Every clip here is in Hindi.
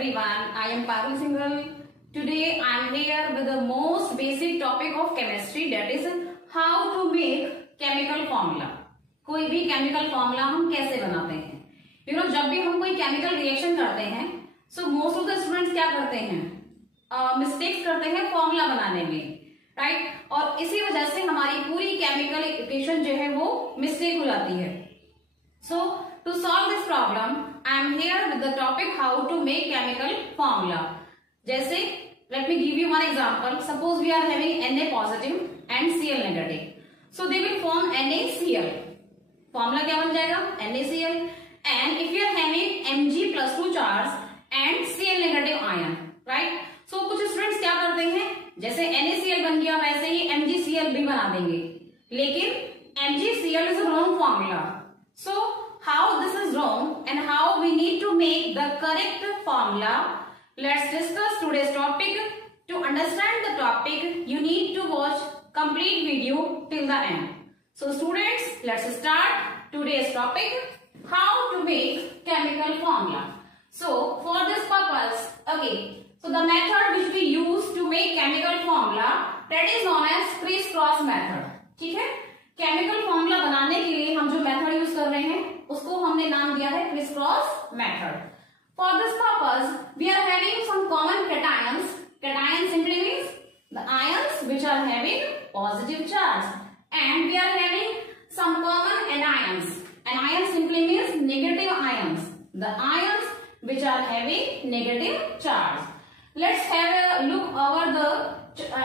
everyone, I am Parul Singhal. Today I am here with the most basic topic of chemistry, that is how to make chemical formula. कोई भी chemical formula हम कैसे बनाते हैं? जब भी हम कोई chemical reaction करते हैं, so most of the students क्या करते हैं? Mistakes करते हैं formula बनाने में, right? और इसी वजह से हमारी पूरी chemical equation जो है वो mistake हो जाती है. So to solve this problem, I am here with the topic how to make chemical formula. जैसे let me give you one example. Suppose we are having Na positive and Cl negative. So they will form NaCl. Formula क्या बन जाएगा? NaCl. And if you are having Mg plus 2 charge and Cl negative ion, right? So कुछ स्टूडेंट्स क्या करते हैं, जैसे NaCl बन गया वैसे ही MgCl भी बना देंगे, लेकिन MgCl is a wrong formula. So how this is wrong and how we need to make the correct formula, let's discuss today's topic. To understand the topic, you need to watch complete video till the end. So students, let's start today's topic, how to make chemical formula. So for this purpose, okay, so the method which we use to make chemical formula, that is known as criss-cross method. ठीक है, केमिकल फॉर्मूला बनाने के लिए हम जो मेथड यूज कर रहे हैं उसको हमने नाम दिया है criss cross method. For this purpose we are having some common cations. Cation simply means the ions which are having positive charge, and we are having some common anions. Anion simply means negative ions, the ions which are having negative charge. Let's have a look over the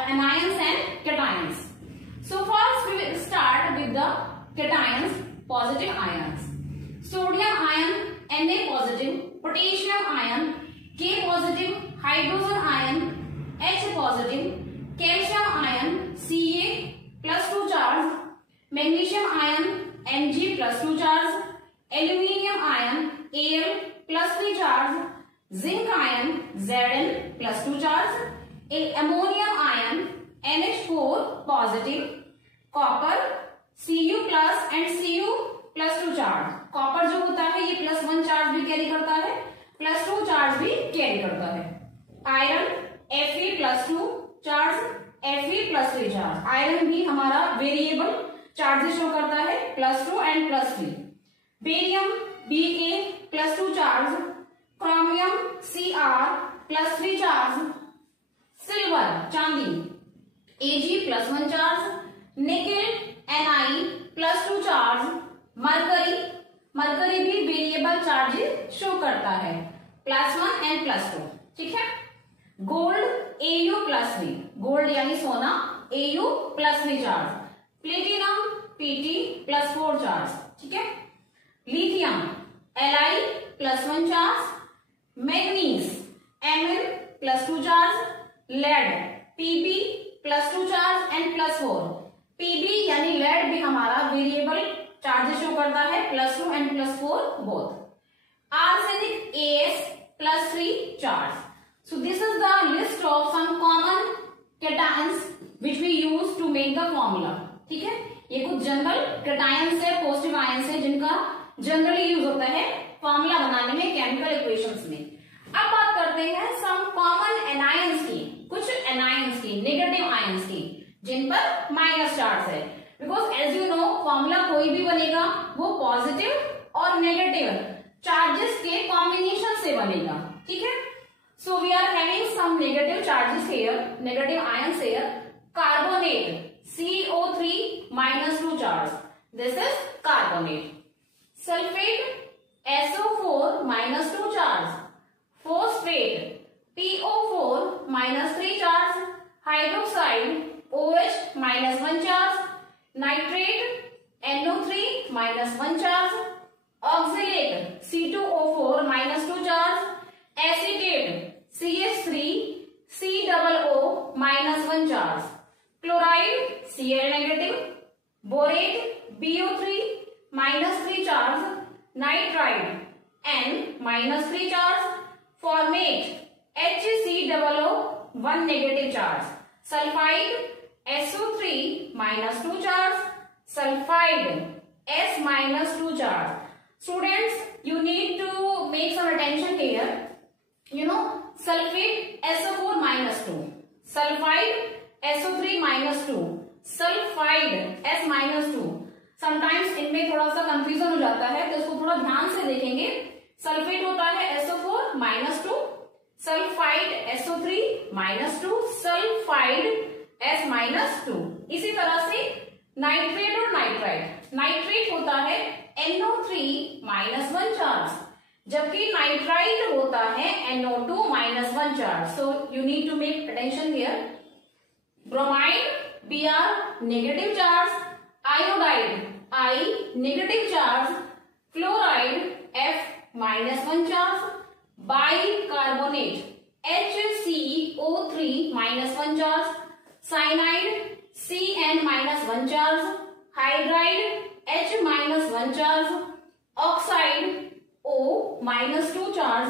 anions and cations. So first we will start with the cations, positive ions. Sodium ion Na positive, potassium ion K positive, hydrogen ion H positive, calcium ion Ca plus 2 charge, magnesium ion Mg plus 2 charge, aluminium ion Al plus 3 charge, zinc ion Zn plus 2 charge, ammonium ion NH4 positive, copper Cu plus and Cu plus 2 charge. Copper जो होता है ये +1 चार्ज भी कैरी करता है, +2 चार्ज भी कैरी करता है. Iron Fe plus 2 charge, Fe plus 3 charge. Iron भी हमारा वेरिएबल चार्जेस शो करता है, +2 and +3. Barium Ba plus 2 charge, chromium Cr plus 3 charge, silver चांदी Ag plus 1 charge, nickel Ni plus 2 charge, mercury भी वेरिएबल चार्जेस शो करता है, +1 and +2. ठीक है. गोल्ड Au plus 3, गोल्ड यानी सोना Au plus 3 charge, platinum Pt plus 4 charge. ठीक है. Lithium Li plus 1 charge, manganese Mn plus 2 charge, lead Pb plus 2 charge and +4. Pb यानी लेड भी हमारा वेरिएबल चार्जेस शो करता है, +2 and +4 both. Arsenic As plus 3 charge. So this is the list of some common cations which we use to make the formula. ठीक है, ये कुछ जनरल cations है, पॉजिटिव आयंस है जिनका जनरली यूज होता है फॉर्मूला बनाने में केमिकल इक्वेशंस में. अब बात करते हैं सम कॉमन एनायंस की, कुछ एनायंस की, नेगेटिव आयंस की जिन पर माइनस चार्ज है. Because as you know formula कोई भी बनेगा वो पॉजिटिव और नेगेटिव चार्जेस के कॉम्बिनेशन से बनेगा. ठीक है. So we are having some negative charges here, negative ions here. Carbonate CO3 minus 2 charge, this is carbonate. Sulfate SO4 minus 2 charge, phosphate PO4 minus 3 charge, hydroxide OH minus 1 charge, nitrate NO3 minus 1 charge, oxalate C2O4 minus 2 charge, acetate CH3 COO minus 1 charge, chloride Cl negative, borate BO3 minus 3 charge, nitride N minus 3 charge, formate HCOO 1 negative charge, sulfide SO3 minus 2 charge, sulfide S minus 2 charge. Students, you need to make some attention here. Sulphate SO4 -2, sulphide SO3 -2, sulphide S -2। Sometimes इनमें थोड़ा सा कंफ्यूजन हो जाता है, तो इसको थोड़ा ध्यान से देखेंगे। सल्फेट होता है SO4 -2, sulphide SO3 -2, sulphide S -2। इसी तरह से नाइट्रेट और नाइट्राइड, नाइट्रेट होता है NO3 -1 चार्ज, जबकि नाइट्राइड होता है NO2 -1 charge. So you need to make attention here. Bromide Br negative charge, iodide I negative charge, fluoride F -1 charge, bicarbonate HCO3 -1 charge, cyanide Cn -1 charge, hydride H -1 charge, oxide O -2 charge,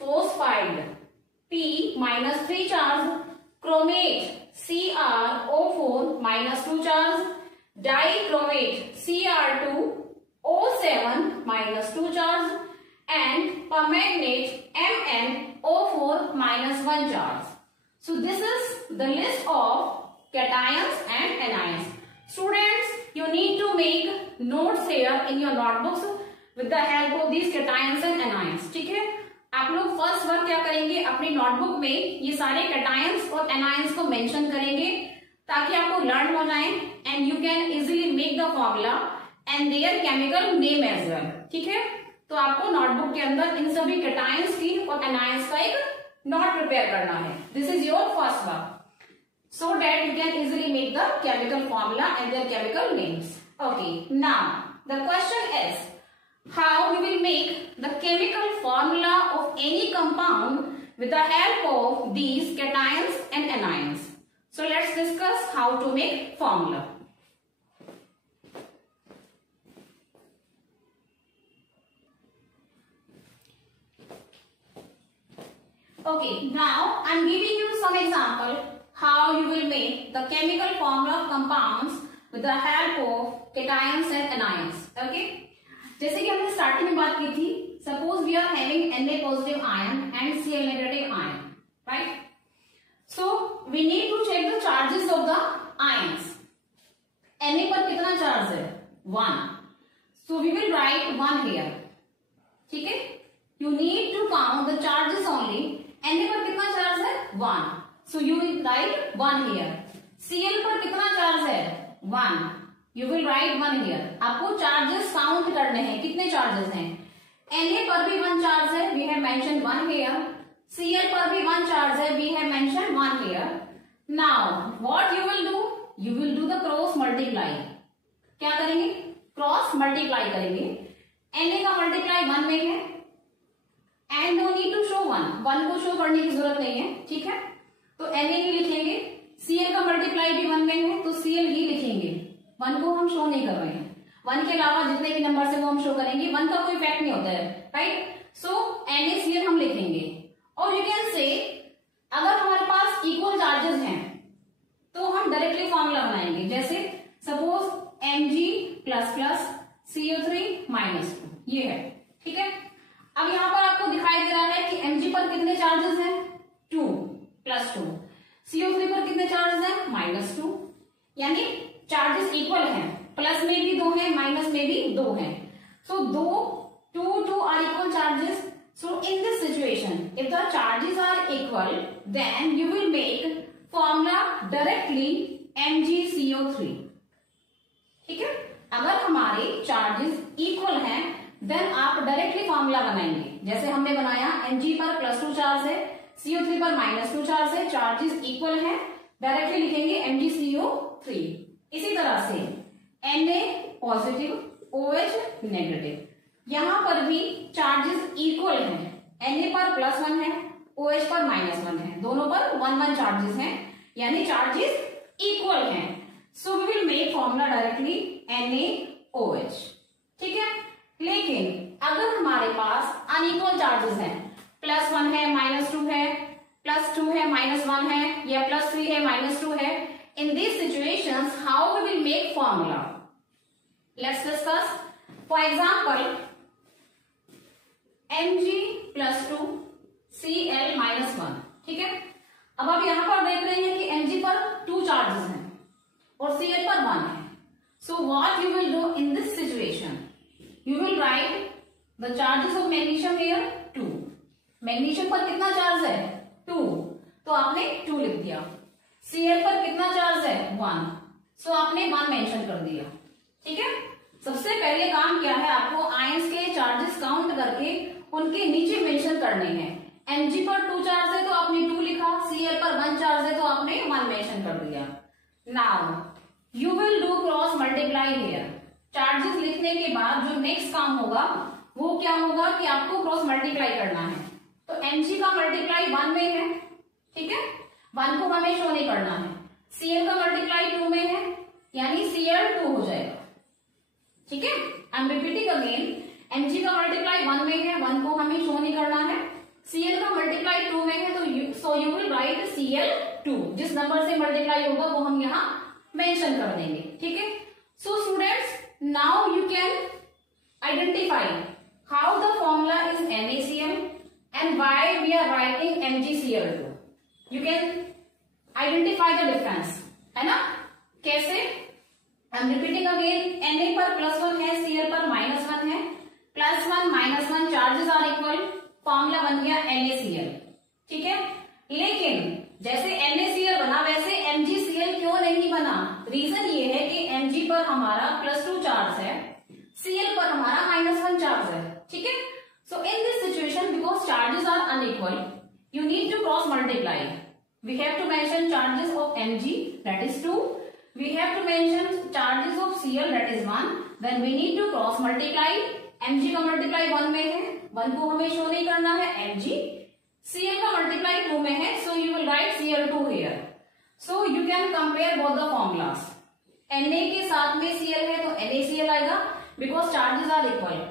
phosphide P -3 charge, chromate CrO4 -2 charge, dichromate Cr2O7 -2 charge, and permanganate MnO4 -1 charge. So this is the list of cations and anions. Students, you need to make notes here in your notebooks with the help of these cations and anions. ठीक है, आप लोग फर्स्ट वर्क क्या करेंगे, अपनी नोटबुक में ये सारे cations और anions को मेंशन करेंगे ताकि आपको लर्न हो जाए and you can easily make the formula and their chemical name as well. ठीक है, तो आपको नोटबुक के अंदर इन सभी कैटायंस की और एनायंस का एक नोट प्रिपेयर करना है। This is your first work, so that you can easily make the chemical formula and their chemical names. Okay, now the question is how we will make the chemical formula of any compound with the help of these cations and anions. So let's discuss how to make formula. Okay, now I'm giving you some example how you will make the chemical formula of compounds with the help of cations and anions. Okay, जैसे कि हमने स्टार्टिंग में बात की थी, suppose we are having Na positive ion and Cl negative ion, right? So we need to check the charges of the ions. Na पर कितना चार्ज है? 1. So we will write 1 here. ठीक है? You need to count the charges only. Na पर कितना चार्ज है? 1. So you will write 1 here. Cl पर कितना चार्ज है? 1. You will write 1 here. आपको चार्जेस काउंट करने हैं, कितने चार्जेस हैं? Na पर भी 1 चार्ज है, we have mentioned 1 here. Cl पर भी 1 चार्ज है, we have mentioned 1 here. Now what you will do? You will do the cross multiply. क्या करेंगे? क्रॉस मल्टीप्लाई करेंगे। Na का मल्टीप्लाई 1 में है and no need to show 1 को शो करने की जरूरत नहीं है। ठीक है, तो Na ही लिखेंगे। Cl का मल्टीप्लाई भी 1 में है तो Cl ही लिखेंगे, 1 को हम शो नहीं कर रहे हैं। 1 के अलावा जितने भी नंबर है वो हम शो करेंगे, 1 का कोई इफेक्ट नहीं होता है, राइट? सो NaCl हम लिखेंगे। और यू कैन से अगर हमारे पास इक्वल चार्जेस हैं तो हम डायरेक्टली फॉर्मूला बनाएंगे, जैसे सपोज Mg++ CO3 -2 ये है। ठीक है, अब यहां पर आपको दिखाई दे रहा है कि Mg पर कितने चार्जेस हैं? 2 + 2। CO3 पर कितने चार्जेस हैं? -2। यानी चार्जेस इक्वल हैं, प्लस में भी 2 हैं, माइनस में भी 2 हैं। So 2 are equal charges. So in this situation if the charges are equal then you will make formula directly MgCO3। ठीक है, अगर हमारे चार्जेस इक्वल हैं देन आप डायरेक्टली फॉर्मूला बनाएंगे, जैसे हमने बनाया Mg पर +2 चार्ज है, CO3 पर -2 चार्ज है, चार्जेस इक्वल हैं, डायरेक्टली लिखेंगे MgCO3। इसी तरह से Na पॉजिटिव OH नेगेटिव, यहां पर भी चार्जेस इक्वल हैं, Na पर +1 है, OH पर -1 है, दोनों पर 1 चार्जेस हैं, यानी चार्जेस इक्वल हैं। So we will make formula directly NaOH। ठीक है, लेकिन अगर हमारे पास अनइक्वल चार्जेस हैं, +1 है, -2 है, +2 है, -1 है, या +3 है, -2 है, इन these situations how we will make formula? Let's discuss. For example, Mg +2 Cl-1, ठीक है। अब आप यहां पर देख रहे हैं कि Mg पर 2 चार्जेस हैं और Cl पर 1 है। So what you will do in this situation, you will write the charges of magnesium here 2। Magnesium पर कितना चार्ज है 2, तो आपने 2 लिख दिया। Cl पर कितना चार्ज है 1, सो आपने 1 मेंशन कर दिया, ठीक है। सबसे पहले काम क्या है, आपको आयंस के चार्जेस काउंट करके उनके नीचे मेंशन करने हैं। Mg पर 2 चार्ज है तो आपने 2 लिखा, Cl पर 1 चार्ज है तो आपने 1 मेंशन कर दिया। Now you will do cross multiply here. Charges लिखने के बाद जो नेक्स्ट काम होगा वो क्या होगा कि आपको क्रॉस मल्टीप्लाई करना है। तो Mg का मल्टीप्लाई 1 में है, ठीक है, 1 को हमें शो नहीं करना है। Cl का मल्टीप्लाई 2 में है, यानी Cl 2 हो जाएगा, ठीक है। आई एम रिपीटिंग अगेन, Mg का मल्टीप्लाई 1 में है, 1 को हमें शो नहीं करना है। Cl का मल्टीप्लाई 2 में है, तो सो यू विल राइट Cl2। जिस नंबर से मल्टीप्लाई होगा वो हम यहाँ मेंशन कर देंगे, ठीक है। So students, now you can identify how the formula is NaCl and why we are writing MgCl2। You can identify the difference, है ना। कैसे, I am repeating again, Na पर +1 है, Cl पर -1 है, +1 -1 चार्जेस आर इक्वल, फॉर्मूला बन गया NaCl, ठीक है। लेकिन जैसे NaCl बना वैसे MgCl क्यों नहीं बना, रीजन ये है कि Mg पर हमारा +2 चार्ज है, Cl पर हमारा -1 चार्ज है, ठीक है। So in this situation, because charges are unequal, you need to cross multiply. We have to mention charges of Mg, that is 2. We have to mention charges of Cl, that is 1. Then we need to cross multiply. Mg का मल्टीप्लाई 1 में है, 1 को हमें शो नहीं करना है Mg। Cl का मल्टीप्लाई 2 में है, so you will write Cl2 here. So you can compare both the formulas. Na के साथ में Cl है तो NaCl आएगा, because charges are equal.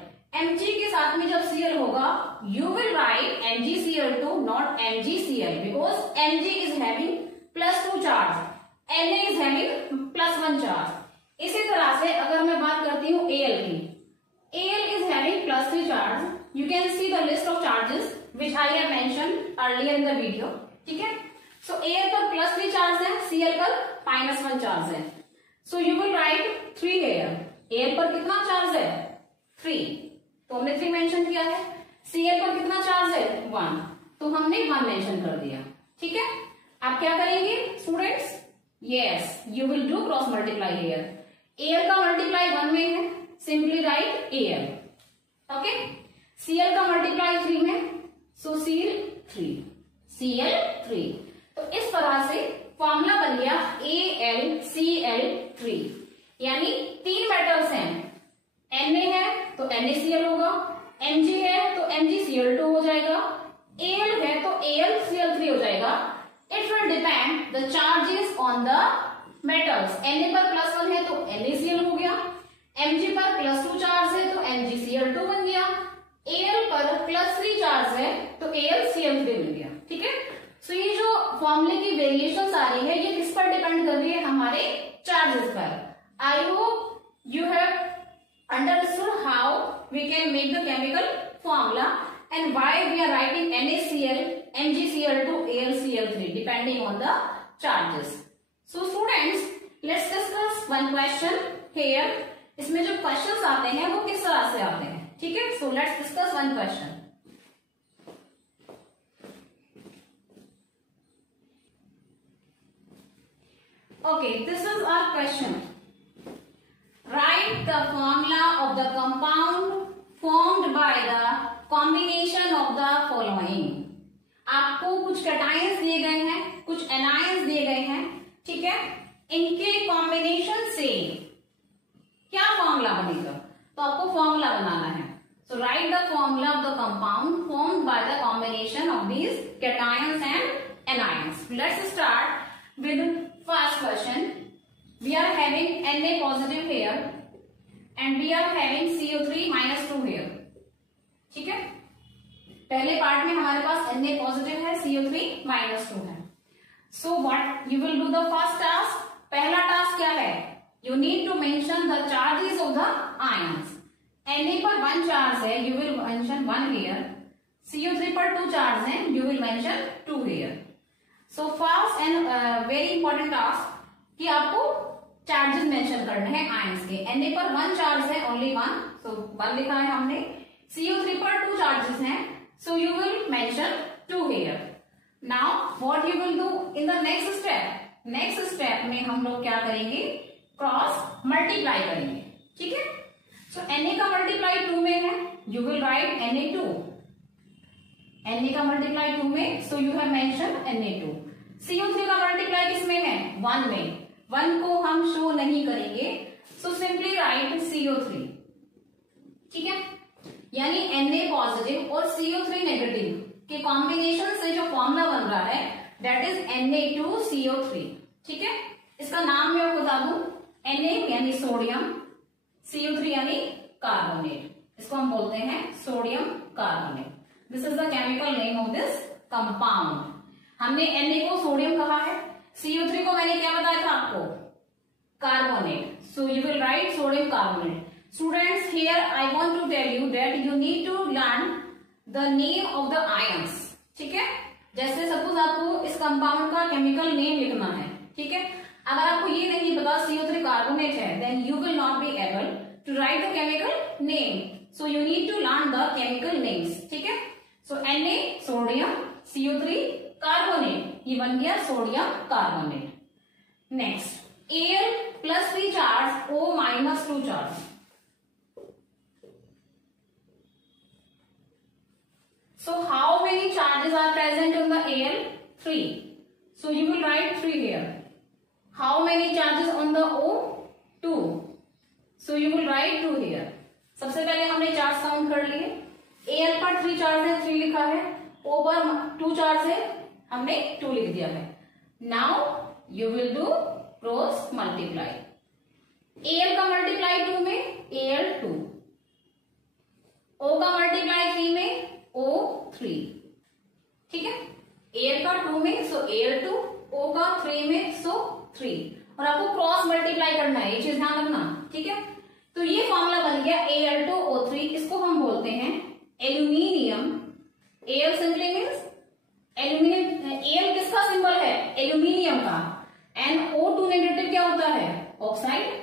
Mg के साथ में जब Cl होगा, you will write MgCl2, not MgCl, because Mg is having +2 charge. Na is having +1 charge. इसी तरह से अगर मैं बात करती हूँ Al की, Al is having +3 charge. You can see the list of charges which I have mentioned earlier in the video, ठीक है। So Al पर +3 चार्ज है, Cl पर -1 चार्ज है। So you will write 3 here. Al पर कितना चार्ज है 3, तो हमने 3 मेंशन किया है। Cl पर कितना चार्ज है 1, तो हमने 1 मेंशन कर दिया, ठीक है। आप क्या करेंगे students, Yes, you will do cross multiply here. Al का मल्टीप्लाई 1 में है, simply write Al, okay. Cl का मल्टीप्लाई 3 में, so Cl3, Cl3। तो इस तरह से फॉर्मूला बन गया AlCl3, यानी 3 मेटल्स हैं। Na है तो NaCl होगा, Mg है तो MgCl2 हो जाएगा, Al है तो AlCl3 हो जाएगा। It will depend the charges on the metals. Na पर +1 है तो NaCl हो गया, Mg पर +2 चार्ज है तो MgCl2 बन गया, Al पर +3 चार्ज है तो AlCl3 बन गया, ठीक है। सो ये जो फॉर्मूले की वेरिएशंस आ रही है ये किस पर डिपेंड कर रही है, हमारे चार्जेस पर। I hope you have understood how we can make the chemical formula and why we are writing NaCl, MgCl2, AlCl3 depending on the charges. So students, let's discuss one question here. इसमें जो questions आते हैं वो किस तरह से आते हैं, ठीक है। So let's discuss one question. Okay, this is our question. Write the formula of the compound formed by the combination of the following. आपको कुछ कैटायंस दिए गए हैं, कुछ एनायंस दिए गए हैं, ठीक है। इनके कॉम्बिनेशन से क्या फॉर्मूला बनेगा, तो आपको फॉर्मूला बनाना है। So write the formula of the compound formed by the combination of these cations and anions. Let's start with first question. We are having Na positive here and we are having CO3 -2 here, ठीक है। पहले पार्ट में हमारे पास Na पॉजिटिव है, CO3 -2 है। So what you will do the first task, पहला टास्क क्या है, you need to mention the charges of the ions. Na पर 1 चार्ज है, you will mention 1 here, CO3 पर 2 चार्ज हैं, you will mention 2 here. So first and very important task कि आपको चार्जेस मेंशन करने हैं आयंस के। Na पर 1 चार्ज है, ओनली 1, सो 1 लिखा है हमने। CO3 पर 2 चार्जेस हैं, सो you will mention 2 here. Now what you will do in the next step, next step में हम लोग क्या करेंगे, क्रॉस मल्टीप्लाई करेंगे, ठीक है। सो Na का मल्टीप्लाई 2 में है, you will right Na2। Na का मल्टीप्लाई 2 में, so you have mention Na2। CO3 का मल्टीप्लाई किसमें है, 1 में, 1 को हम शो नहीं करेंगे, सो सिंपली राइट CO3, ठीक है। यानी Na पॉजिटिव और CO3 नेगेटिव के कॉम्बिनेशन से जो फॉर्मूला बन रहा है दैट इज Na2CO3, ठीक है। इसका नाम मैं बता दूं, Na यानी सोडियम, CO3 यानी कार्बोनेट, इसको हम बोलते हैं sodium carbonate. This is the chemical name of this compound. हमने Na को सोडियम कहा है, CO3 को मैंने क्या बताया था आपको, carbonate, so you will right sodium carbonate. Students, here I want to tell you that you need to learn the name of the ions, ठीक है। जैसे सपोज आपको इस कंपाउंड का केमिकल नेम लिखना है, ठीक है। अगर आपको ये नहीं पता CO3 कार्बोनेट है, then you will not be able to write the chemical name, so you need to learn the chemical names, ठीक है। So Na sodium, CO3 carbonate, ये बन गया sodium carbonate. Next Al plus 3 charge, O minus 2 charge. So how many charges are present in the Al? 3. So you will write 3 here. How many charges on the O? 2. So you will write 2 here. सबसे पहले हमने चार्ज काउंट कर लिए। Al पर 3 चार्ज है, 3 लिखा है। O पर 2 चार्ज है, हमने 2 लिख दिया है। Now you will do cross multiply. Al का मल्टीप्लाई 2 में Al2, O का मल्टीप्लाई 3 में O3, ठीक है। Al का 2 में सो Al2, O का 3 में सो 3, और आपको क्रॉस मल्टीप्लाई करना है, ये चीज ध्यान रखना, ठीक है। तो ये फॉर्मूला बन गया Al2O3, इसको हम बोलते हैं aluminium. Al simply means aluminium, Al किसका सिंबल है, एल्यूमिनियम का, एंड O2 नेगेटिव क्या होता है, oxide,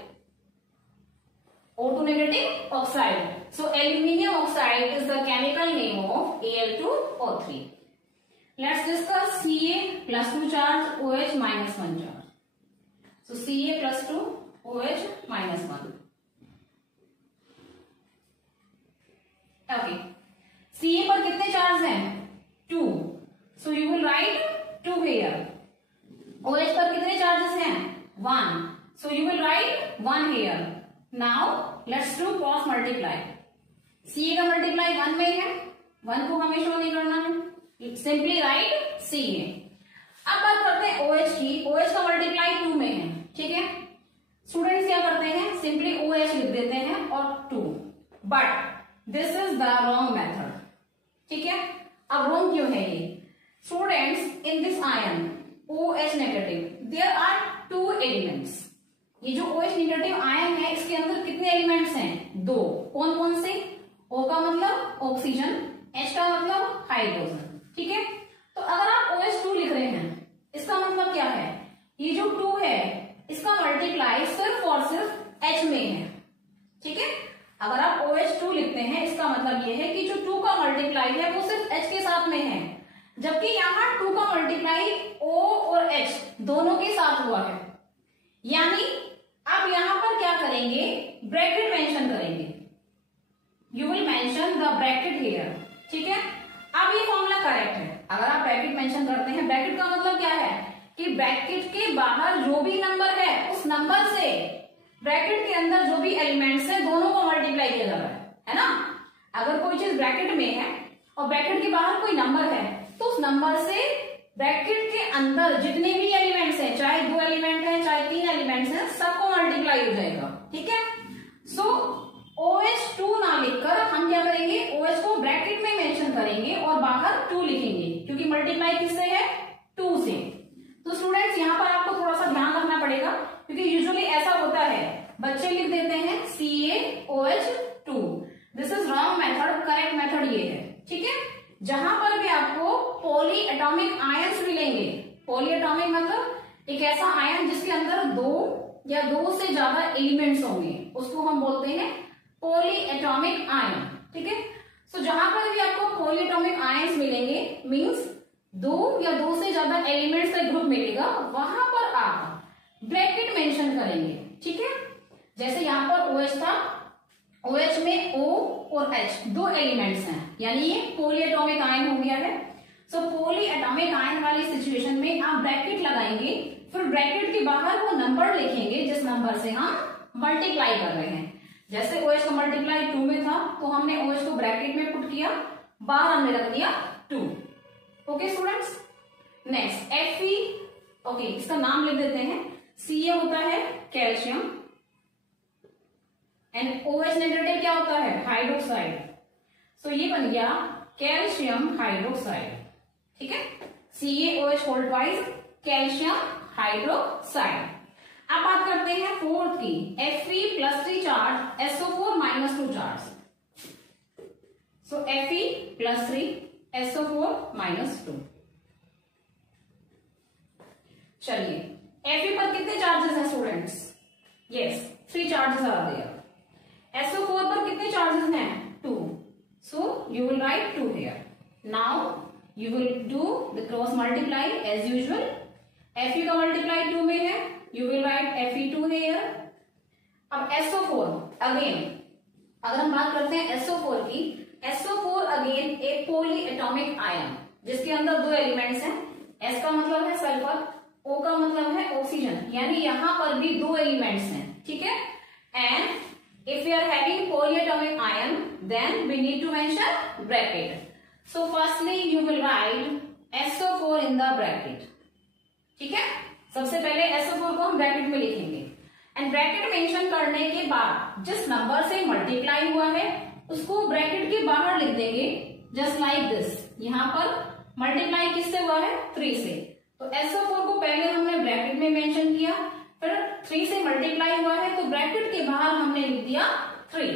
O2 negative oxide. So aluminium oxide is the chemical name of Al2O3. Let's discuss Ca plus 2 charge, OH minus 1 charge. So Ca plus 2, OH minus 1. Okay. Ca पर कितने चार्ज हैं, 2. So you will write 2 here. OH पर कितने चार्जेस हैं, 1. So you will write 1 here. Now let's do cross multiply. Ca का मल्टीप्लाई 1 में है, 1 को हमें शो नहीं करना है, सिंपली राइट Ca। अब बात करते हैं OH की। OH का मल्टीप्लाई 2 में है, ठीक है। स्टूडेंट्स क्या करते हैं, सिंपली OH लिख देते हैं और 2, but this is the wrong method, ठीक है। अब रॉन्ग क्यों है ये, students in this ion OH negative there are 2 elements. ये जो OH नेगेटिव आयन है इसके अंदर कितने एलिमेंट्स हैं, 2। कौन कौन से, O का मतलब ऑक्सीजन, H का मतलब हाइड्रोजन, ठीक है। तो अगर आप OH2 लिख रहे हैं, इसका मतलब क्या है, ये जो 2 है इसका मल्टीप्लाई सिर्फ और सिर्फ H में है, ठीक है। अगर आप OH2 लिखते हैं इसका मतलब ये है कि जो 2 का मल्टीप्लाई है वो सिर्फ H के साथ में है, जबकि यहाँ 2 का मल्टीप्लाई O और H दोनों के साथ हुआ है। यानी आप यहां पर क्या करेंगे, ब्रैकेट मेंशन करेंगे, you will mention the bracket here, ठीक है। अब ये फॉर्मूला करेक्ट है अगर आप ब्रैकेट मेंशन करते हैं। ब्रैकेट का मतलब क्या है कि ब्रैकेट के बाहर जो भी नंबर है उस नंबर से ब्रैकेट के अंदर जो भी एलिमेंट्स है दोनों को मल्टीप्लाई किया जा रहा है ना। अगर कोई चीज ब्रैकेट में है और ब्रैकेट के बाहर कोई नंबर है तो उस नंबर से ब्रैकेट के अंदर जितने भी एलिमेंट्स हैं, चाहे 2 एलिमेंट है चाहे 3 एलिमेंट्स हैं, सबको मल्टीप्लाई हो जाएगा, ठीक है। सो OH2 ना लिखकर हम क्या करेंगे, OH को ब्रैकेट में मेंशन करेंगे और बाहर 2 लिखेंगे, क्योंकि मल्टीप्लाई किससे है, 2 से। तो स्टूडेंट्स यहाँ पर आपको थोड़ा सा ध्यान रखना पड़ेगा, क्योंकि यूजुअली ऐसा होता है बच्चे लिख देते हैं CaOH2। This is wrong method, correct method ये है, ठीक है। ज्यादा एलिमेंट्स होंगे उसको हम बोलते हैं पॉलीएटॉमिक आयन। ठीक है, सो जहां पर भी आपको पॉलीएटॉमिक आयंस मिलेंगे मींस दो या दो से ज्यादा एलिमेंट्स का ग्रुप मिलेगा, वहां पर आप ब्रैकेट मेंशन करेंगे। ठीक है, जैसे यहाँ पर OH था, OH में O और H दो एलिमेंट्स हैं, यानी ये पॉलीएटॉमिक आयन हो गया है। सो पॉलीएटॉमिक आयन वाली सिचुएशन में आप ब्रैकेट लगाएंगे, फिर ब्रैकेट के बाहर वो नंबर लिखेंगे जिस नंबर से हम मल्टीप्लाई कर रहे हैं। जैसे OH का मल्टीप्लाई 2 में था तो हमने OH को ब्रैकेट में पुट किया, बाहर हमने रख दिया 2। Okay students, next Fe। Okay, इसका नाम लिख देते हैं। Ca होता है कैल्शियम एंड OH नेगेटिव क्या होता है, हाइड्रोक्साइड। सो ये बन गया कैल्शियम हाइड्रोक्साइड। ठीक है, CaOH whole twice calcium hydroxide. अब बात करते हैं फोर्थ की, Fe+3 चार्ज SO4 -2 चार्ज। सो Fe+3 SO4 -2। चलिए, Fe पर कितने चार्जेस हैं students? Yes, 3 charges are there. SO4 पर कितने चार्जेस हैं? 2। So you will write 2 here. Now you will do the cross multiply as usual. Fe का मल्टीप्लाई 2 में है, you will right Fe2 here. अब SO4 अगेन, अगर हम बात करते हैं SO4 की, SO4 अगेन एक पॉलीएटॉमिक आयन जिसके अंदर दो एलिमेंट्स हैं। S का मतलब है सल्फर, O का मतलब है ऑक्सीजन, यानी यहां पर भी दो एलिमेंट्स हैं। ठीक है, and if we are having polyatomic ion then we need to mention bracket. So firstly you will write SO4 in the bracket. ठीक है, सबसे पहले SO4 को हम ब्रैकेट में लिखेंगे एंड ब्रैकेट मेंशन करने के बाद जिस नंबर से मल्टीप्लाई हुआ है उसको ब्रैकेट के बाहर लिख देंगे, जस्ट लाइक दिस। यहां पर मल्टीप्लाई किससे हुआ है? 3 से। तो SO4 को पहले हमने ब्रैकेट में मेंशन किया, फिर 3 से मल्टीप्लाई हुआ है तो ब्रैकेट के बाहर हमने लिख दिया 3।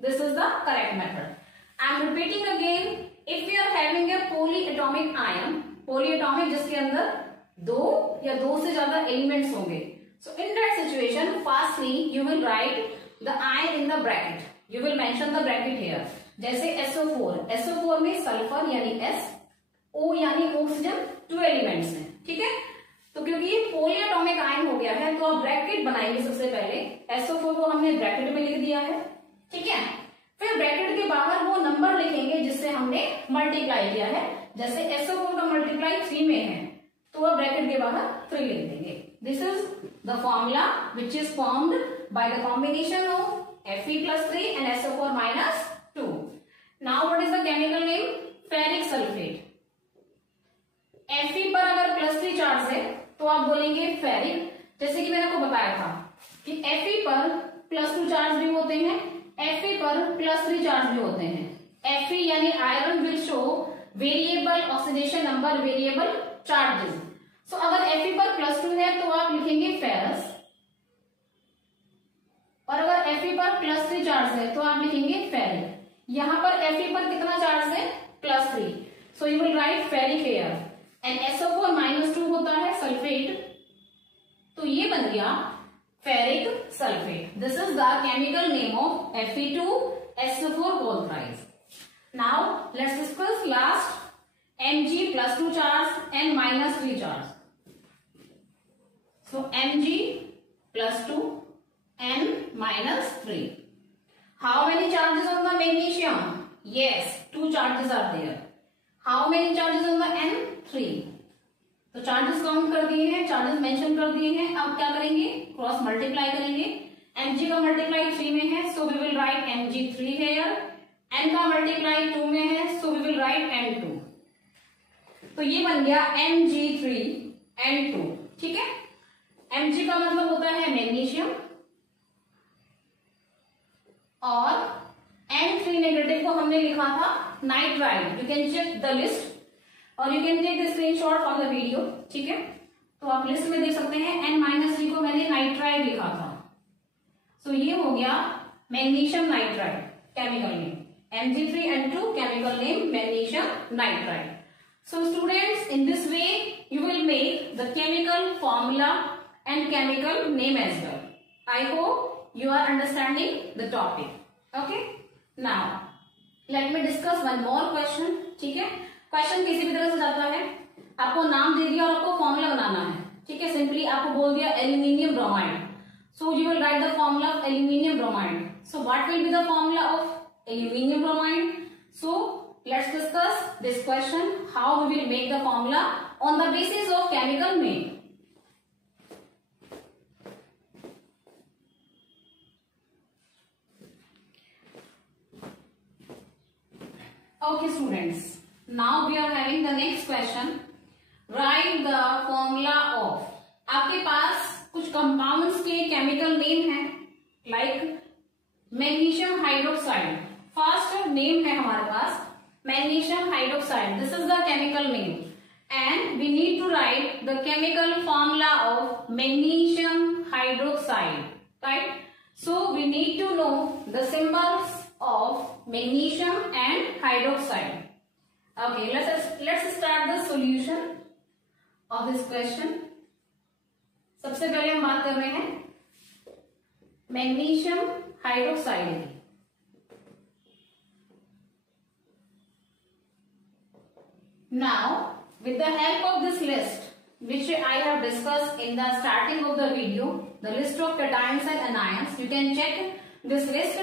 This is the correct method. I am repeating again, if we are having a polyatomic ion, polyatomic जिसके अंदर दो या दो से ज्यादा एलिमेंट्स होंगे, so in that situation firstly you will write the ion in the bracket, you will mention the bracket here. जैसे SO4 में सल्फर यानी S, O यानी ऑक्सीजन, 2 एलिमेंट्स हैं। ठीक है, तो क्योंकि ये पॉलीएटॉमिक आयन हो गया है तो आप ब्रैकेट बनाएंगे। सबसे पहले SO4 को हमने ब्रैकेट में लिख दिया है। ठीक है, फिर ब्रैकेट के बाहर वो नंबर लिखेंगे जिससे हमने मल्टीप्लाई किया है। जैसे SO4 का मल्टीप्लाई 3 में है तो आप ब्रैकेट के बाहर 3 लिख देंगे। This is the formula which is formed by the combination of Fe+3 and SO4 -2. Now what is the chemical name? Ferric sulfate. Fe पर अगर +3 चार्ज है तो आप बोलेंगे फेरिक। जैसे कि मैंने आपको बताया था कि Fe पर +2 चार्ज भी होते हैं, Fe पर +3 चार्ज भी होते हैं। Fe यानी iron will show variable oxidation number, variable charges. So अगर Fe पर +2 है तो आप लिखेंगे फेरस, और अगर Fe पर +3 चार्ज है तो आप लिखेंगे फेरिक। यहां पर Fe पर कितना चार्ज है? +3, so you will write ferric here. And SO4 -2 होता है सल्फेट, तो ये बन गया ferric sulphate. This is the chemical name of Fe2SO4 whole thrice. Now let's discuss last Mg+2 charge and -3 charge. So Mg+2 and -3. How many charges on the magnesium? Yes, 2 charges are there. How many charges on the N? 3. तो चार्जेस काउंट कर दिए हैं, चार्जेस मेंशन कर दिए हैं। अब क्या करेंगे? क्रॉस मल्टीप्लाई करेंगे। Mg का मल्टीप्लाई 3 में है, so we will write Mg3 here. N का मल्टीप्लाई 2 में है, so we will right N2। तो ये बन गया Mg3N2। ठीक है, Mg का मतलब होता है मैग्नीशियम, और N3 नेगेटिव को हमने लिखा था nitride. You can check the list और you can take the screenshot from the video. ठीक है, तो आप लिस्ट में देख सकते हैं N-3 को मैंने नाइट्राइड लिखा था। सो ये हो गया magnesium nitride chemical name. Mg3N2 chemical name magnesium nitride. So students, in this way you will make the chemical formula and chemical name as well. I hope you are understanding the topic. Okay. Now let me discuss one more question. ठीक है, क्वेश्चन किसी भी तरह से जाता है, आपको नाम दे दिया और आपको फॉर्मूला बनाना है. ठीक है, सिंपली आपको बोल दिया aluminium bromide, so you will write the formula of aluminium bromide. So what will be the formula of aluminium bromide? So let's discuss this question, how we will make the formula on the basis of chemical name. Okay students, now we are having the next question. Write the formula of. आपके पास कुछ कंपाउंड्स के केमिकल नेम है, like magnesium hydroxide. First name है हमारे पास magnesium hydroxide. This is the chemical name and we need to write the chemical formula of magnesium hydroxide. Right, so we need to know the symbols of magnesium and hydroxide. Okay, let's start the solution of this question. सबसे पहले हम बात कर रहे हैं मैग्नीशियम हाइड्रोक्साइड की. Now with the help of this list which I have discussed in the starting of the video, the list of cations and anions, you can check this list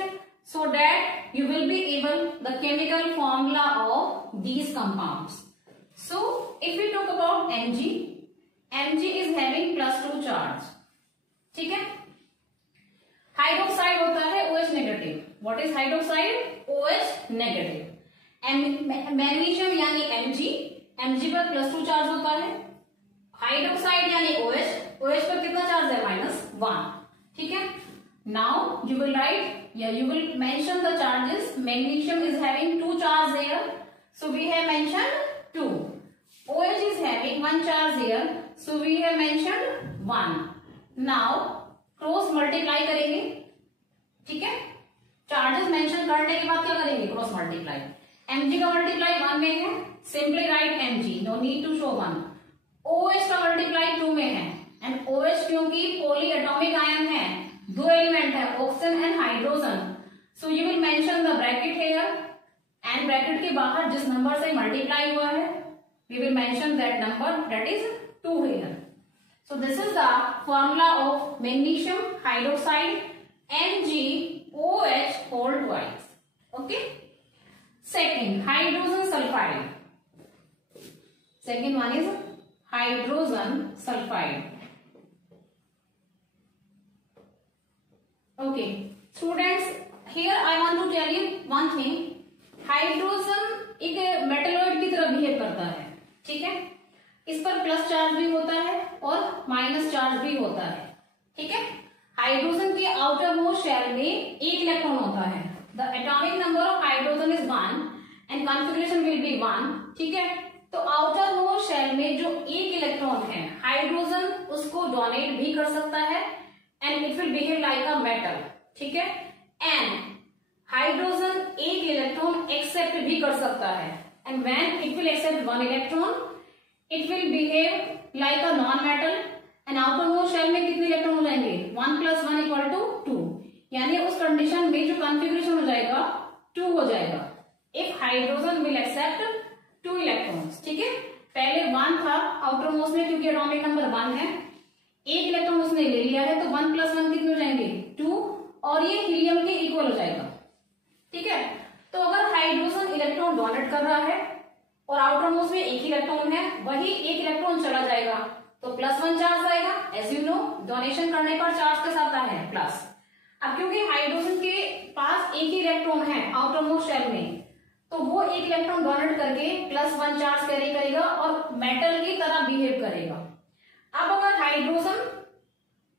so that you will be able the chemical formula of these compounds. So if we talk about Mg is having +2 charge. ठीक है, हाइड्रोक्साइड होता है OH negative. What is hydroxide? OH negative. Magnesium यानी Mg पर +2 चार्ज होता है. हाइड्रोक्साइड यानी OH पर कितना चार्ज है? -1. ठीक है, now you will write, you will mention the charges. Magnesium is having 2 charge here, so we have mentioned 2. OH is having 1 charge here, so we have mentioned 1. now cross multiply करेंगे. ठीक है, चार्जेस मेंशन करने के बाद क्या करेंगे? Cross multiply. Mg का मल्टीप्लाई 1 में है, simply write Mg, no need to show 1. OH का मल्टीप्लाई 2 में है एंड OH क्योंकि पॉली एटॉमिक आयन है, 2 एलिमेंट है oxygen and hydrogen, so you will mention the bracket here and bracket के बाहर जिस नंबर से मल्टीप्लाई हुआ है we will mention that number, that is 2 here. So this is the formula of magnesium hydroxide MgOH whole twice. Okay, second hydrogen sulphide. Second one is hydrogen sulphide. Okay, students, here I want to tell you one thing. Hydrogen एक मेटलॉइड की तरह बिहेव करता है. ठीक है, इस पर प्लस चार्ज भी होता है और माइनस चार्ज भी होता है. ठीक है, हाइड्रोजन के आउटर मोस्ट शेल में 1 इलेक्ट्रॉन होता है. The atomic number of hydrogen is 1 and configuration will be 1. ठीक है, तो आउटर मोस्ट शेल में जो 1 इलेक्ट्रॉन है, हाइड्रोजन उसको डोनेट भी कर सकता है and it will behave like a metal. ठीक है, and हाइड्रोजन 1 इलेक्ट्रॉन एक्सेप्ट भी कर सकता है and when it will accept 1 electron it will behave like a non metal and outermost shell में कितने इलेक्ट्रॉन हो जाएंगे? 1 + 1 = 2. यानी उस कंडीशन में जो कॉन्फ़िगरेशन हो जाएगा 2 हो जाएगा if hydrogen will accept 2 electrons. ठीक है, पहले 1 था आउटरमोस्ट में क्योंकि एटॉमिक नंबर 1 है, 1 इलेक्ट्रॉन उसने ले लिया है तो 1 + 1 कितने हो जाएंगे? 2 और ये हीलियम के इक्वल हो जाएगा. ठीक है, तो अगर हाइड्रोजन इलेक्ट्रॉन डोनेट कर रहा है और आउटर मोस्ट में 1 इलेक्ट्रॉन है, वही 1 इलेक्ट्रॉन चला जाएगा तो +1 चार्ज आएगा. एज यू नो, डोनेशन करने पर चार्ज के साथ है प्लस. अब क्योंकि हाइड्रोजन के पास 1 ही इलेक्ट्रॉन है आउटर मोस्ट शेल में, तो वो 1 इलेक्ट्रॉन डोनेट करके +1 चार्ज कैरी करेगा और मेटल की तरह बिहेव करेगा. अब अगर हाइड्रोजन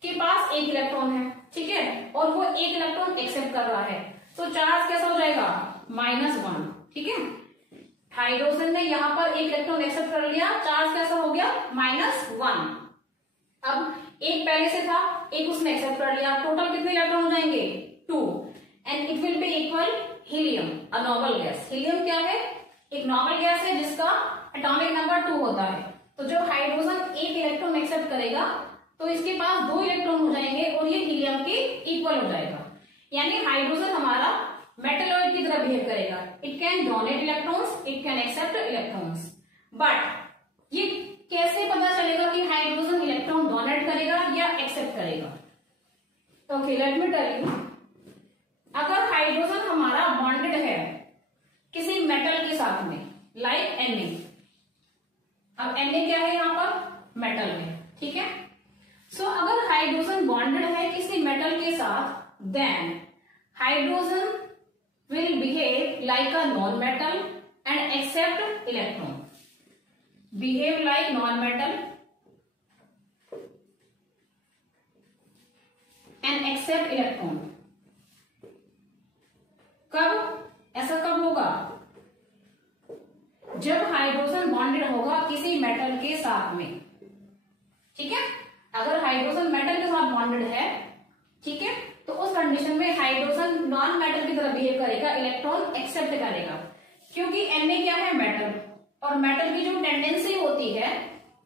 के पास 1 इलेक्ट्रॉन है, ठीक है, और वो 1 इलेक्ट्रॉन एक्सेप्ट कर रहा है, तो चार्ज कैसा हो जाएगा? -1. ठीक है, हाइड्रोजन ने यहाँ पर 1 इलेक्ट्रॉन एक्सेप्ट कर लिया, चार्ज कैसा हो गया? -1. अब 1 पहले से था, 1 उसने एक्सेप्ट कर लिया, टोटल कितने इलेक्ट्रॉन हो जाएंगे? 2. And it will be equal helium, a noble gas. Helium क्या है? एक नॉर्मल गैस है जिसका एटॉमिक नंबर 2 होता है. तो जो हाइड्रोजन 1 इलेक्ट्रॉन एक्सेप्ट करेगा तो इसके पास 2 इलेक्ट्रॉन हो जाएंगे और ये हीलियम के इक्वल हो जाएगा। यानी हाइड्रोजन हमारा मेटलॉइड की तरह बिहेव करेगा। It can donate electrons, it can accept electrons. But ये कैसे पता चलेगा कि हाइड्रोजन इलेक्ट्रॉन डोनेट करेगा या एक्सेप्ट करेगा? Okay, let me tell you. अगर हाइड्रोजन हमारा बॉन्डेड है किसी मेटल के साथ में, लाइक Na। अब Na क्या है यहाँ पर? मेटल है, ठीक है। सो अगर हाइड्रोजन बॉन्डेड है किसी मेटल के साथ, then hydrogen will behave like a non-metal and accept electron. Behave like non-metal and accept electron. कब ऐसा कब होगा? जब हाइड्रोजन बॉन्डेड होगा किसी मेटल के साथ में, ठीक है। अगर हाइड्रोजन मेटल के साथ बॉन्डेड है, ठीक है, तो उस कंडीशन में हाइड्रोजन नॉन मेटल की तरह बिहेव करेगा, इलेक्ट्रॉन एक्सेप्ट करेगा। क्योंकि Na क्या है? मेटल, और मेटल की जो टेंडेंसी होती है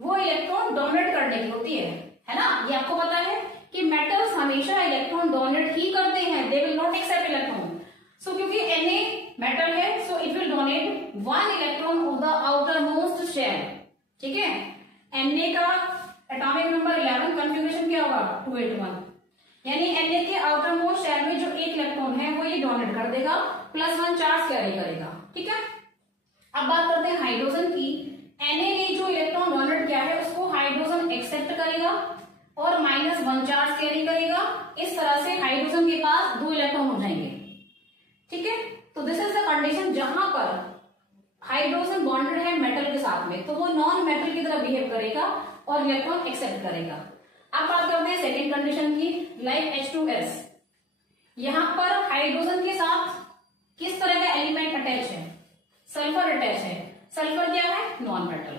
वो इलेक्ट्रॉन डोनेट करने की होती है ना। ये आपको पता है कि मेटल्स हमेशा इलेक्ट्रॉन डोनेट ही करते हैं, they will not accept electron. So क्योंकि Na मेटल है, so it will donate 1 electron of the outermost shell, ठीक है। Na का एटॉमिक नंबर 11 कॉन्फ़िगरेशन क्या होगा? 281। यानी Na के आउटर मोस्ट शेल में जो 1 इलेक्ट्रॉन है वो ये डोनेट कर देगा, +1 चार्ज कैरी करेगा, ठीक है। अब बात करते हैं हाइड्रोजन की। Na ने जो इलेक्ट्रॉन डोनेट किया है उसको हाइड्रोजन एक्सेप्ट करेगा और -1 चार्ज कैरी करेगा। इस तरह से हाइड्रोजन के पास 2 इलेक्ट्रॉन हो जाएंगे, ठीक है। तो दिस इज द कंडीशन जहां पर हाइड्रोजन बॉन्डेड है मेटल के साथ में, तो वो नॉन मेटल की तरह बिहेव करेगा और इलेक्ट्रॉन एक्सेप्ट करेगा। अब बात करते हैं सेकेंड कंडीशन की, लाइक H2S। यहां पर हाइड्रोजन के साथ किस तरह का एलिमेंट अटैच है? सल्फर अटैच है। सल्फर क्या है? Non metal.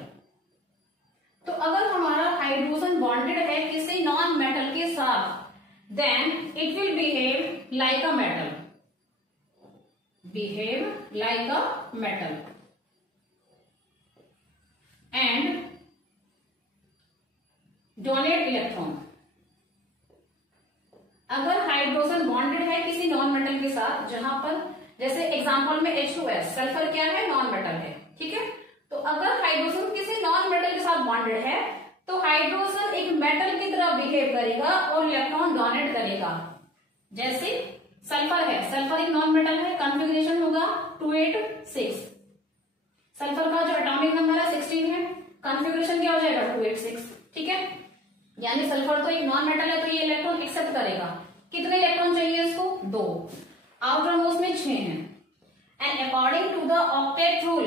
तो अगर हमारा हाइड्रोजन बॉन्डेड है किसी नॉन मेटल के साथ, then it will behave like a metal, behave like a metal and donate electron. अगर हाइड्रोजन बॉन्डेड है किसी नॉन मेटल के साथ, जहां पर जैसे एग्जांपल में H2S, सल्फर क्या है? नॉन मेटल है, ठीक है। तो अगर हाइड्रोजन किसी नॉन मेटल के साथ बॉन्डेड है तो हाइड्रोजन एक मेटल की तरह बिहेव करेगा और इलेक्ट्रॉन डोनेट करेगा। जैसे सल्फर है, सल्फर एक नॉन मेटल है, कॉन्फ़िगरेशन होगा 286। सल्फर का जो एटॉमिक नंबर है 16 है, कॉन्फ़िगरेशन क्या हो जाएगा? 286, ठीक है। यानी सल्फर तो एक नॉन मेटल है, तो ये इलेक्ट्रॉन एक्सेप्ट करेगा। कितने इलेक्ट्रॉन चाहिए इसको? 2। आउटर मोस्ट में 6 हैं। And according to the octet rule,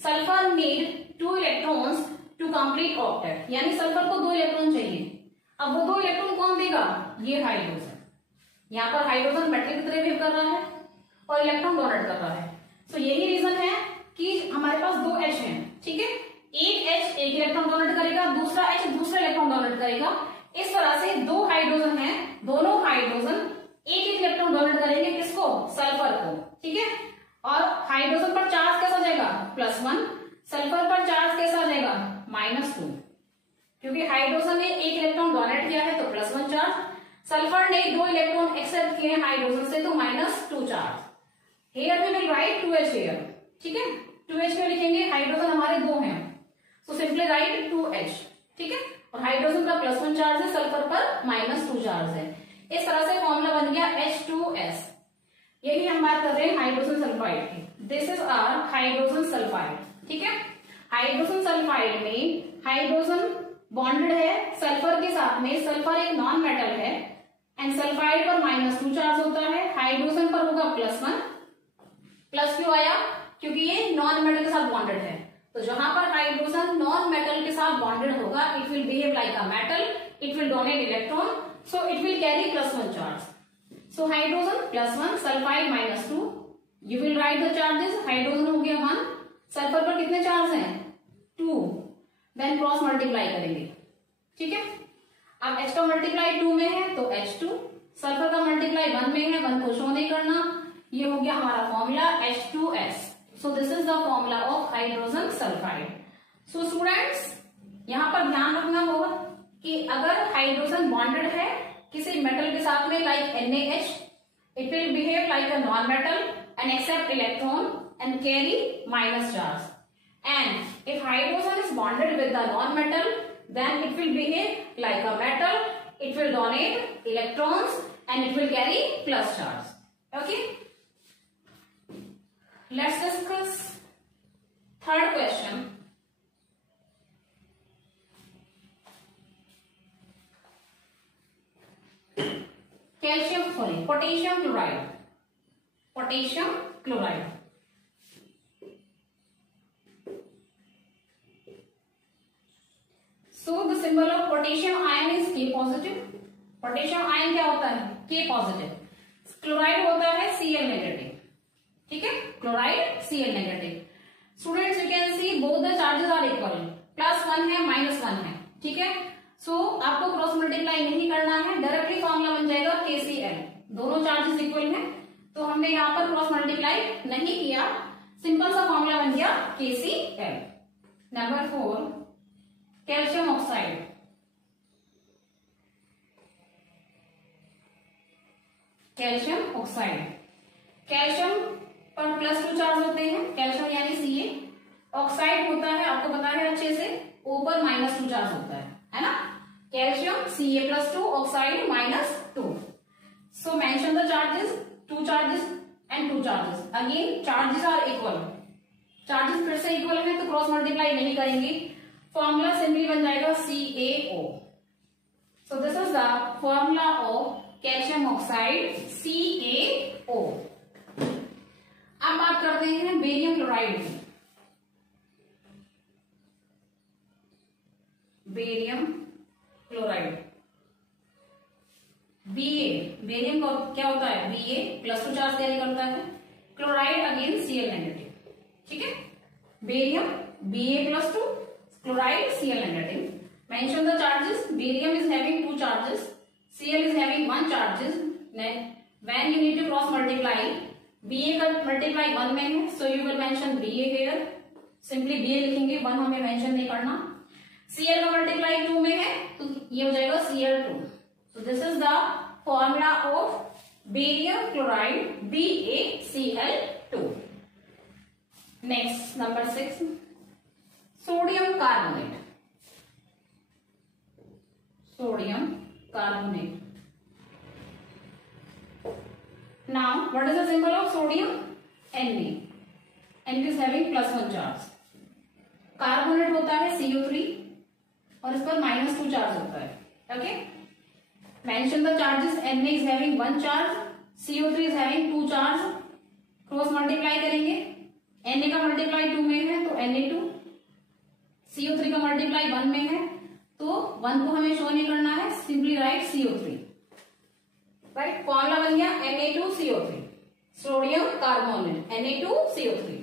sulphur need 2 electrons to complete octet. यानी सल्फर को 2 इलेक्ट्रॉन चाहिए। अब वो 2 इलेक्ट्रॉन कौन देगा? ये हाइड्रोजन। यहाँ पर हाइड्रोजन मेटल की तरह बिहेव कर रहा है और इलेक्ट्रॉन डोनेट कर रहा है। तो यही रीजन है कि हमारे पास 2 H हैं, ठीक है। एक H एक इलेक्ट्रॉन डोनेट करेगा, दूसरा H दूसरा इलेक्ट्रॉन डोनेट करेगा। इस तरह से 2 हाइड्रोजन हैं, दोनों हाइड्रोजन एक इलेक्ट्रॉन डोनेट करेंगे, किसको? सल्फर को, ठीक है। और हाइड्रोजन पर चार्ज कैसा जाएगा? +1। सल्फर पर चार्ज कैसा जाएगा? -2। क्योंकि हाइड्रोजन ने एक इलेक्ट्रॉन डोनेट किया है तो +1 चार्ज, सल्फर ने 2 इलेक्ट्रॉन एक्सेप्ट किए हाइड्रोजन से तो -2 charge. Here we will write 2H here, ठीक है। 2H क्यों लिखेंगे? हाइड्रोजन हमारे 2 हैं, सो सिंपली राइट 2H, ठीक है। और हाइड्रोजन का +1 चार्ज है, सल्फर पर -2 चार्ज है। इस तरह से फॉर्मूला बन गया H2S। यही हम बात कर रहे हैं हाइड्रोजन सल्फाइड की। This is our hydrogen sulphide, ठीक है। हाइड्रोजन सल्फाइड में हाइड्रोजन बॉन्डेड है सल्फर के साथ में, सल्फर एक नॉन मेटल है एंड सल्फाइड पर -2 चार्ज होता है, हाइड्रोजन पर होगा +1। प्लस क्यों आया? क्योंकि ये नॉन मेटल के साथ बॉन्डेड है। तो जहां पर हाइड्रोजन नॉन मेटल के साथ बॉन्डेड होगा, it will behave like a metal, it will donate electron, so it will carry +1 charge. So hydrogen +1, sulphide -2। You will write the charges. Hydrogen हो गया 1, सल्फर पर कितने चार्ज हैं? 2। देन क्रॉस मल्टीप्लाई करेंगे, ठीक है। अब H का मल्टीप्लाई 2 में है तो H2, सल्फर का मल्टीप्लाई 1 में है, 1 को शो नहीं करना। ये हो गया हमारा formula H2S। So this is the formula of hydrogen sulphide. So students, यहाँ पर ध्यान रखना होगा कि अगर हाइड्रोजन बॉन्डेड है किसी मेटल के साथ में like NaH, it will behave like a non-metal and accept electron and carry minus charge. And if hydrogen is bonded with the non-metal, then it will behave like a metal. It will donate electrons and it will carry plus charge. Okay. Let's discuss third question. Calcium, sorry, potassium chloride. Potassium chloride. So the symbol of potassium ion is K positive. Potassium ion क्या होता है? K positive. Chloride होता है Cl negative. ठीक है? Chloride Cl negative. Students, you can see both the charges are equal. +1 है, -1 है. ठीक है? सो आपको क्रॉस मल्टीप्लाई नहीं करना है, डायरेक्टली फॉर्मूला बन जाएगा KCl. दोनों चार्जेस इक्वल हैं, तो हमने यहाँ पर क्रॉस मल्टीप्लाई नहीं किया, सिंपल सा फॉर्मूला बन गया KCl. Number 4, calcium oxide. Calcium oxide, calcium पर +2 चार्ज होते हैं, कैल्शियम यानी Ca. ऑक्साइड होता है, आपको पता है अच्छे से, O पर -2 चार्ज होता है ना. Calcium Ca+2, oxide -2. So mention the charges, 2 charges and 2 charges. Again charges are equal, charges फिर से इक्वल है तो क्रॉस मल्टीप्लाई नहीं करेंगे, फॉर्मूला सिंपली बन जाएगा CaO. So this is the formula of calcium oxide CaO. अब बात करते हैं बेरियम क्लोराइड की. बेरियम क्लोराइड Ba, बेरियम का क्या होता है? Ba+2 चार्ज कैरी करता है. Chloride again Cl negative. ठीक है, barium Ba+2, chloride Cl negative. Mention the charges. Barium is having 2 charges, Cl is having 1 charges. When you need to cross multiply, Ba का मल्टीप्लाई 1 में है, सो you will mention Ba here. Simply Ba लिखेंगे, 1 हमें मेंशन नहीं करना. Cl का मल्टीप्लाई 2 में है, तो ये हो जाएगा Cl2. So this is the formula of barium chloride BaCl2. Next, number 6, sodium carbonate. Sodium carbonate. Now, what is the symbol of sodium? Na. Na is having +1 charge. Carbonate होता है CO3 और इस पर -2 चार्ज होता है. Okay, mention the charges. Na is having 1 charge, CO3 is having 2 charge. Cross multiply करेंगे, Na का मल्टीप्लाई 2 में है तो Na2, CO3 का मल्टीप्लाई 1 में है तो 1 को हमें शो नहीं करना है, simply right CO3. Right, formula बन गया Na2CO3, sodium carbonate Na2CO3.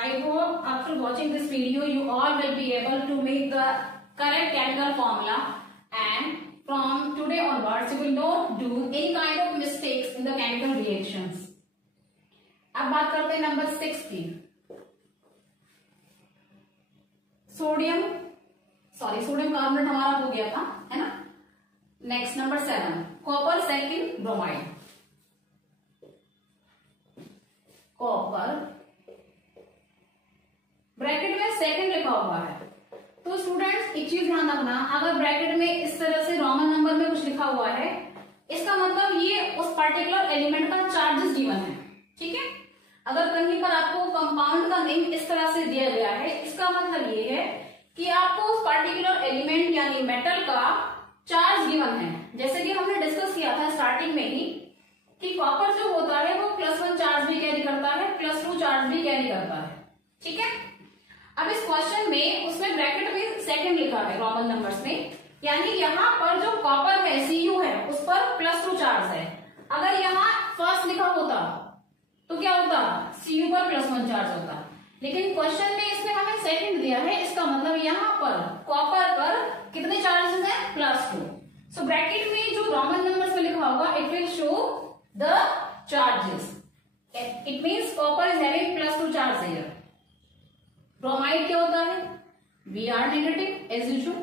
I hope after watching this video you all will be able to make the correct chemical formula, and from today onwards you will not do any kind of mistakes in the chemical reactions. अब बात करते हैं नंबर 6 की. सोडियम कार्बोनेट हमारा हो गया था, है ना. Next number 7, copper second bromide. Copper bracket में सेकंड लिखा हुआ है, तो स्टूडेंट्स एक चीज ध्यान रखना, अगर ब्रैकेट में इस तरह से रोमन नंबर में कुछ लिखा हुआ है, इसका मतलब ये उस पर्टिकुलर एलिमेंट का चार्जेस गिवन है. ठीक है, अगर कहीं पर आपको कंपाउंड का नेम इस तरह से दिया गया है, इसका मतलब ये है कि आपको उस पर्टिकुलर एलिमेंट यानी मेटल का चार्ज गिवन है. जैसे कि हमने डिस्कस किया था स्टार्टिंग में ही कि कॉपर जो होता है वो +1 चार्ज भी कैरी करता है, +2 चार्ज भी कैरी करता है. ठीक है, अब इस क्वेश्चन में उसमें ब्रैकेट में सेकंड लिखा है रोमन नंबर्स में, यानी यहाँ पर जो कॉपर है Cu है उस पर +2 चार्ज है. अगर यहाँ फर्स्ट लिखा होता तो क्या होता? Cu पर +1 चार्ज होता. लेकिन क्वेश्चन में इसमें हमें सेकंड दिया है, इसका मतलब यहाँ पर कॉपर पर कितने चार्जेस हैं, +2। सो ब्रैकेट में जो रोमन नंबर्स में लिखा होगा it will show the charges. It means copper is having +2 charge here. Bromide क्या होता है, Br negative as usual.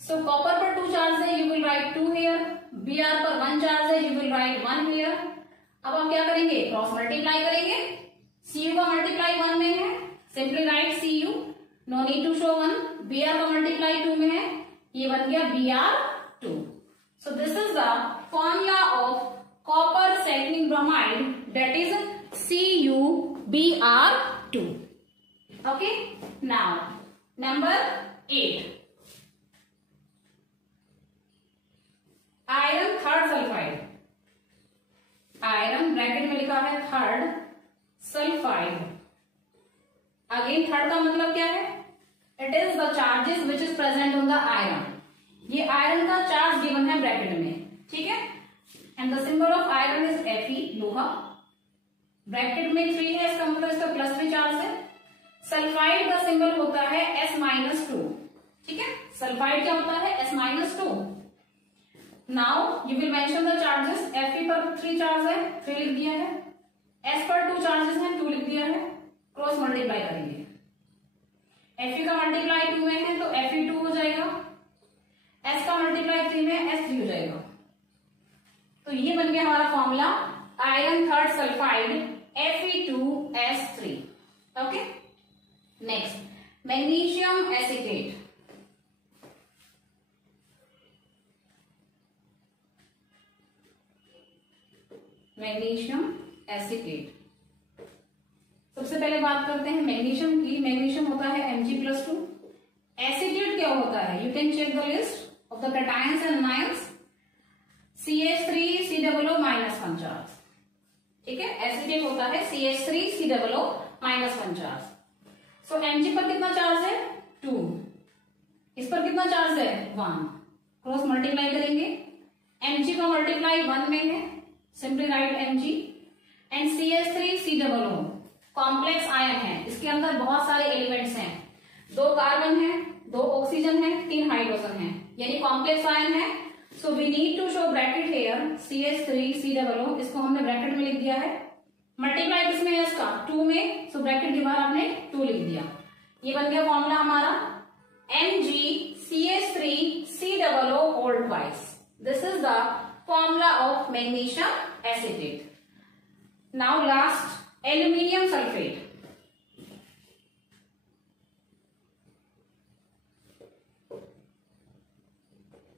So copper पर 2 चार्ज है, you will write 2 here. Br पर 1 चार्ज है, यू विल राइट 1 हियर। अब आप क्या करेंगे, क्रॉस मल्टीप्लाई करेंगे। Cu का मल्टीप्लाई 1 में है, simply write Cu, no need to show 1। Br का मल्टीप्लाई 2 में है, ये बन गया Br2। So this is the formula of copper सैंटनिक bromide, that is CuBr2। Okay, now number 8, iron third sulphide. Iron bracket में लिखा है थर्ड सल्फाइड। अगेन थर्ड का मतलब क्या है, it is the charges which is present on the iron. ये आयरन का चार्ज गिवन है ब्रैकेट में, ठीक है। And the symbol of iron is Fe, लोहा। ब्रैकेट में 3 है, इसका मतलब इसका +3 चार्ज है। सल्फाइड का सिंबल होता है S-2, ठीक है। सल्फाइड क्या होता है, S-2। Now you will mention the charges. Fe पर 3 चार्ज है, 3 लिख दिया है। S पर 2 चार्जेस हैं, 2 लिख दिया है। क्रॉस मल्टीप्लाई करेंगे। Fe का मल्टीप्लाई 2 में है तो Fe2 हो जाएगा। S का मल्टीप्लाई 3 में S3 हो जाएगा। तो ये बन गया हमारा formula, iron third sulphide Fe2S3। Okay, next magnesium acetate. Magnesium acetate, सबसे पहले बात करते हैं मैग्नीशियम की। मैग्नीशियम होता है Mg+2। एसीटेट क्या होता है, you can check the list of the cations and ions. CH3COO -1 charge, ठीक है। एसीटेट होता है CH3COO -1 चार्ज। सो Mg पर कितना चार्ज है, 2। इस पर कितना चार्ज है, 1। क्रॉस मल्टीप्लाई करेंगे। Mg का मल्टीप्लाई 1 में है, simply write Mg। And CH3COO complex ion है, इसके अंदर बहुत सारे एलिमेंट्स हैं। 2 कार्बन है, 2 ऑक्सीजन है, 3 हाइड्रोजन है, यानी कॉम्प्लेक्स आयन है। So we need to show bracket here CH3COO, इसको हमने ब्रैकेट में लिख दिया है। मल्टीप्लाई किसमें है इसका, 2 में। सो ब्रैकेट के बाहर आपने 2 लिख दिया। ये बन गया फॉर्मूला हमारा MgCH3COO whole twice. This is the formula of magnesium acetate. Now last, aluminium sulphate.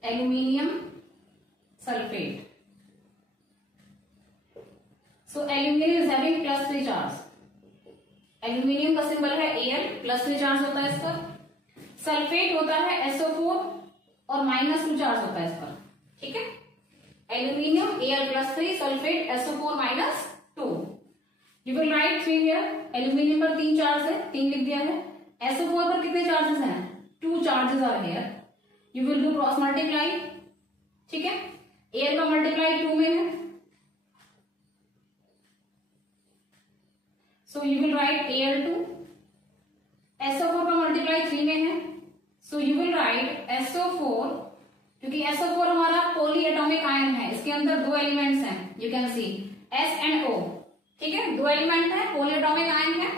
Aluminium sulphate, so aluminium is having +3 charge. Aluminium का सिंबल है Al, +3 चार्ज होता है इस पर। सल्फेट होता है SO4 और -2 चार्ज होता है इस पर, ठीक है। Aluminium Al+3, sulphate SO4 -2। You will right 3 here. Aluminium पर 3 चार्ज है, 3 लिख दिया है। SO4 पर कितने चार्जेस हैं, 2 charges are here. You will do cross multiply, ठीक है। Al का मल्टीप्लाई 2 में है, सो you will right Al2। SO4 का मल्टीप्लाई 3 में है, सो यू विल राइट SO4, क्योंकि SO4 हमारा पॉली एटॉमिक आयन है, इसके अंदर 2 एलिमेंट्स हैं, you can see S and O, ठीक है। 2 एलिमेंट है, पॉली एटॉमिक आयन है,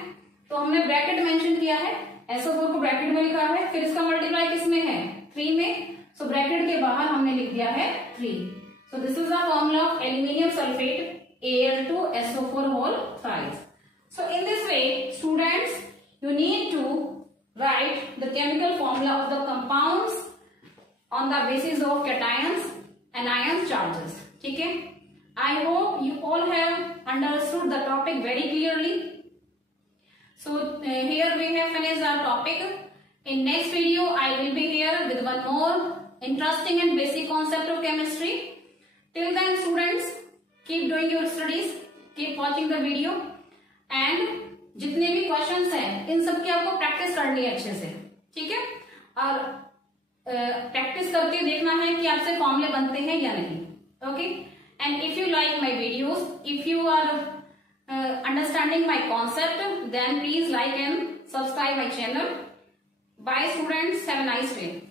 तो हमने ब्रैकेट मेंशन किया है। SO4 को ब्रैकेट में लिखा है, फिर इसका मल्टीप्लाई किस में है, 3 में। सो ब्रैकेट के बाहर हमने लिख दिया है 3। So this is the formula of aluminium sulphate Al2SO4 whole thrice. So in this way, students, you need to write the chemical formula of the compounds on the basis of cations and ion charges. ठीक है? I hope you all have understood the topic very clearly. So here we have finished our topic. In next video, I will be here with one more interesting and basic concept of chemistry. Till then, students, keep doing your studies, keep watching the video. And जितने भी क्वेश्चंस हैं इन सब की आपको प्रैक्टिस करनी है अच्छे से, ठीक है। और प्रैक्टिस करके देखना है कि आपसे फॉर्मूले बनते हैं या नहीं, okay. And if you like my videos, if you are understanding my concept, then please like and subscribe my channel. Bye students, have a nice day.